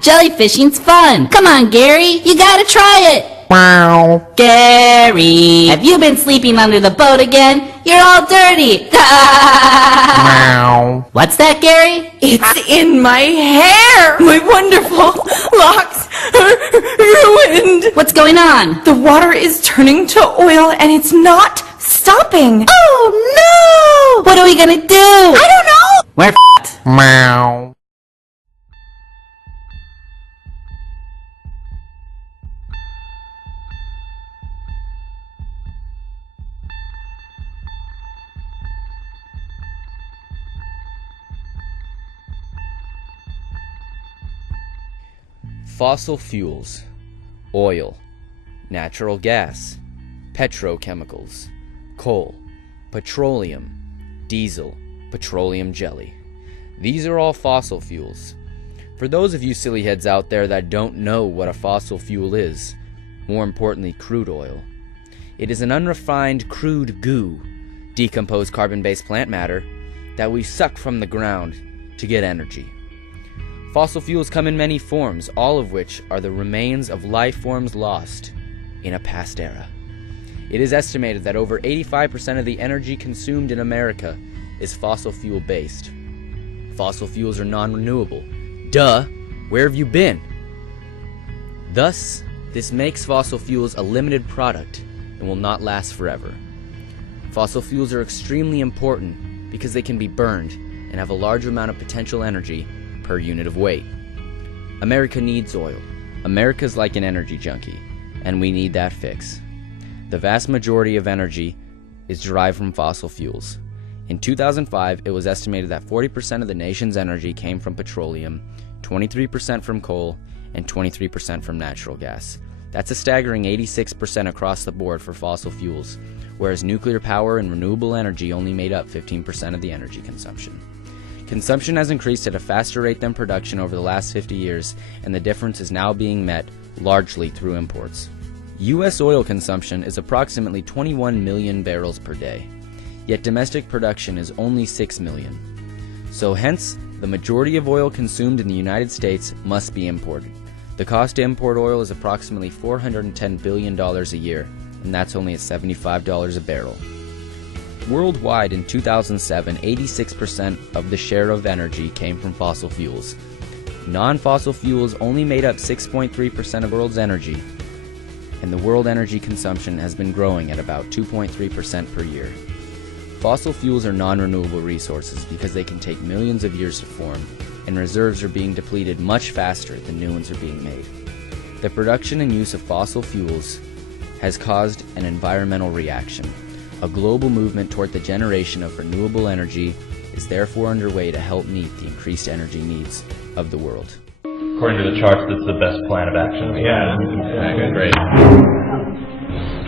Jellyfishing's fun. Come on, Gary, you gotta try it. Wow. Gary, have you been sleeping under the boat again? You're all dirty. Wow. What's that, Gary? It's in my hair! My wonderful locks are ruined! What's going on? The water is turning to oil and it's not stopping! Oh, no! What are we gonna do? I don't know! We're f***ed. Meow. Fossil fuels, oil, natural gas, petrochemicals, coal, petroleum, diesel, petroleum jelly. These are all fossil fuels. For those of you silly heads out there that don't know what a fossil fuel is, more importantly crude oil, it is an unrefined crude goo, decomposed carbon-based plant matter, that we suck from the ground to get energy. Fossil fuels come in many forms, all of which are the remains of life forms lost in a past era. It is estimated that over 85% of the energy consumed in America is fossil fuel based. Fossil fuels are non-renewable. Duh! Where have you been? Thus, this makes fossil fuels a limited product and will not last forever. Fossil fuels are extremely important because they can be burned and have a large amount of potential energy per unit of weight. America needs oil. America's like an energy junkie, and we need that fix. The vast majority of energy is derived from fossil fuels. In 2005, it was estimated that 40% of the nation's energy came from petroleum, 23% from coal, and 23% from natural gas. That's a staggering 86% across the board for fossil fuels, whereas nuclear power and renewable energy only made up 15% of the energy consumption. Consumption has increased at a faster rate than production over the last 50 years, and the difference is now being met largely through imports. U.S. oil consumption is approximately 21 million barrels per day, yet domestic production is only 6 million. So hence, the majority of oil consumed in the United States must be imported. The cost to import oil is approximately $410 billion a year, and that's only at $75 a barrel. Worldwide in 2007, 86% of the share of energy came from fossil fuels. Non-fossil fuels only made up 6.3% of the world's energy, and the world energy consumption has been growing at about 2.3% per year. Fossil fuels are non-renewable resources because they can take millions of years to form, and reserves are being depleted much faster than new ones are being made. The production and use of fossil fuels has caused an environmental reaction. A global movement toward the generation of renewable energy is therefore underway to help meet the increased energy needs of the world. According to the charts, this is the best plan of action. Yeah, okay, great.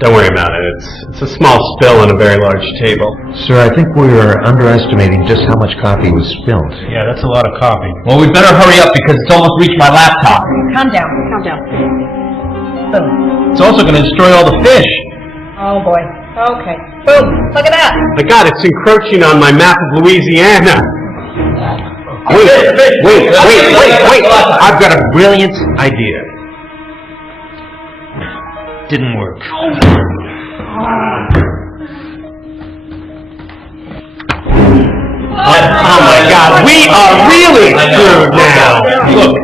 Don't worry about it. It's a small spill on a very large table. Sir, I think we are underestimating just how much coffee was spilled. Yeah, that's a lot of coffee. Well, we better hurry up because it's almost reached my laptop. Calm down, calm down. Boom. It's also going to destroy all the fish. Oh boy. Okay. Boom. Look at that. My God, it's encroaching on my map of Louisiana. Wait! I've got a brilliant idea. Didn't work. Oh my God, we are really screwed now. Look,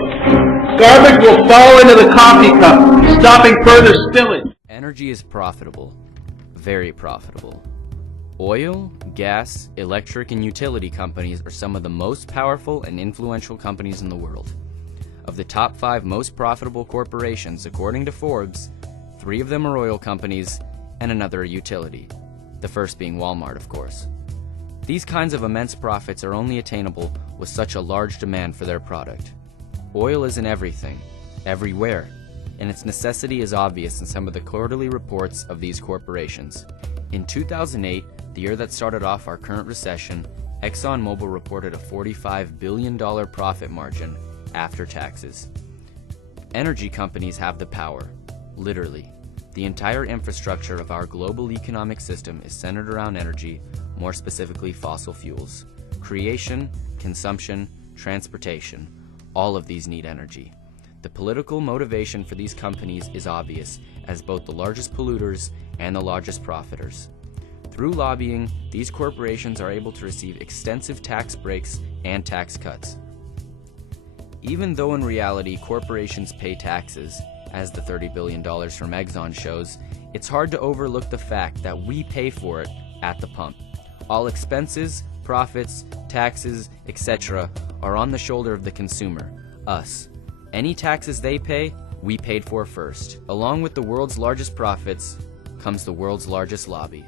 garbage will fall into the coffee cup, stopping further spillage. Energy is profitable. Very profitable. Oil, gas, electric, and utility companies are some of the most powerful and influential companies in the world. Of the top 5 most profitable corporations, according to Forbes, 3 of them are oil companies and another a utility, the first being Walmart, of course. These kinds of immense profits are only attainable with such a large demand for their product. Oil is in everything, everywhere, and its necessity is obvious in some of the quarterly reports of these corporations. In 2008, the year that started off our current recession, ExxonMobil reported a $45 billion profit margin after taxes. Energy companies have the power, literally. The entire infrastructure of our global economic system is centered around energy, more specifically fossil fuels. Creation, consumption, transportation, all of these need energy. The political motivation for these companies is obvious, as both the largest polluters and the largest profiters. Through lobbying, these corporations are able to receive extensive tax breaks and tax cuts. Even though in reality corporations pay taxes, as the $30 billion from Exxon shows, it's hard to overlook the fact that we pay for it at the pump. All expenses, profits, taxes, etc. are on the shoulder of the consumer, us. Any taxes they pay, we paid for first. Along with the world's largest profits comes the world's largest lobby.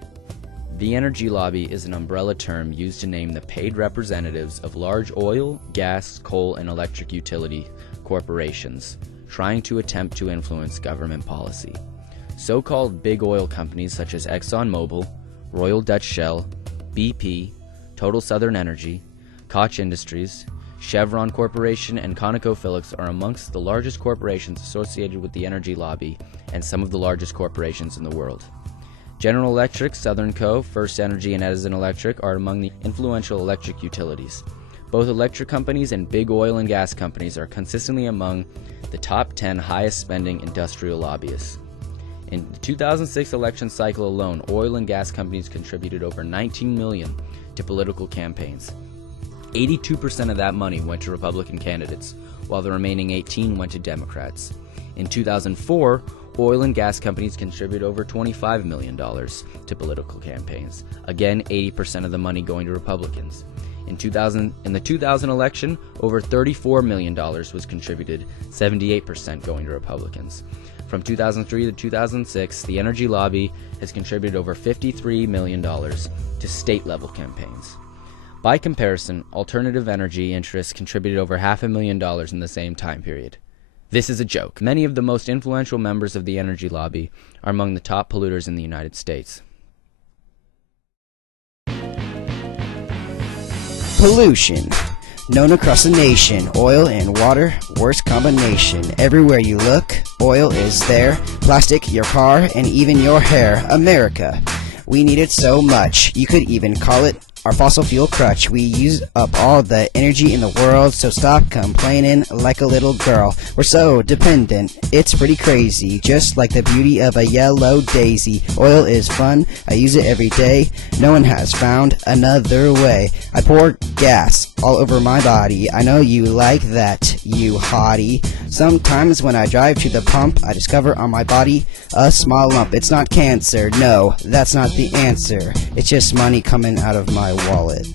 The energy lobby is an umbrella term used to name the paid representatives of large oil, gas, coal, and electric utility corporations trying to attempt to influence government policy. So-called big oil companies such as ExxonMobil, Royal Dutch Shell, BP, Total Southern Energy, Koch Industries, Chevron Corporation, and ConocoPhillips are amongst the largest corporations associated with the energy lobby and some of the largest corporations in the world. General Electric, Southern Co., First Energy, and Edison Electric are among the influential electric utilities. Both electric companies and big oil and gas companies are consistently among the top 10 highest spending industrial lobbyists. In the 2006 election cycle alone, oil and gas companies contributed over $19 million to political campaigns. 82% of that money went to Republican candidates, while the remaining 18% went to Democrats. In 2004, oil and gas companies contributed over $25 million to political campaigns. Again, 80% of the money going to Republicans. In the 2000 election, over $34 million was contributed, 78% going to Republicans. From 2003 to 2006, the energy lobby has contributed over $53 million to state-level campaigns. By comparison, alternative energy interests contributed over $500,000 in the same time period. This is a joke. Many of the most influential members of the energy lobby are among the top polluters in the United States. Pollution. Known across the nation, oil and water, worst combination. Everywhere you look, oil is there. Plastic, your car, and even your hair. America. We need it so much. You could even call it our fossil fuel crutch. We use up all the energy in the world, so stop complaining like a little girl. We're so dependent, it's pretty crazy, just like the beauty of a yellow daisy. Oil is fun, I use it every day. No one has found another way. I pour gas all over my body. I know you like that, you hottie. Sometimes when I drive to the pump, I discover on my body a small lump. It's not cancer, no, that's not the answer. It's just money coming out of my wallet.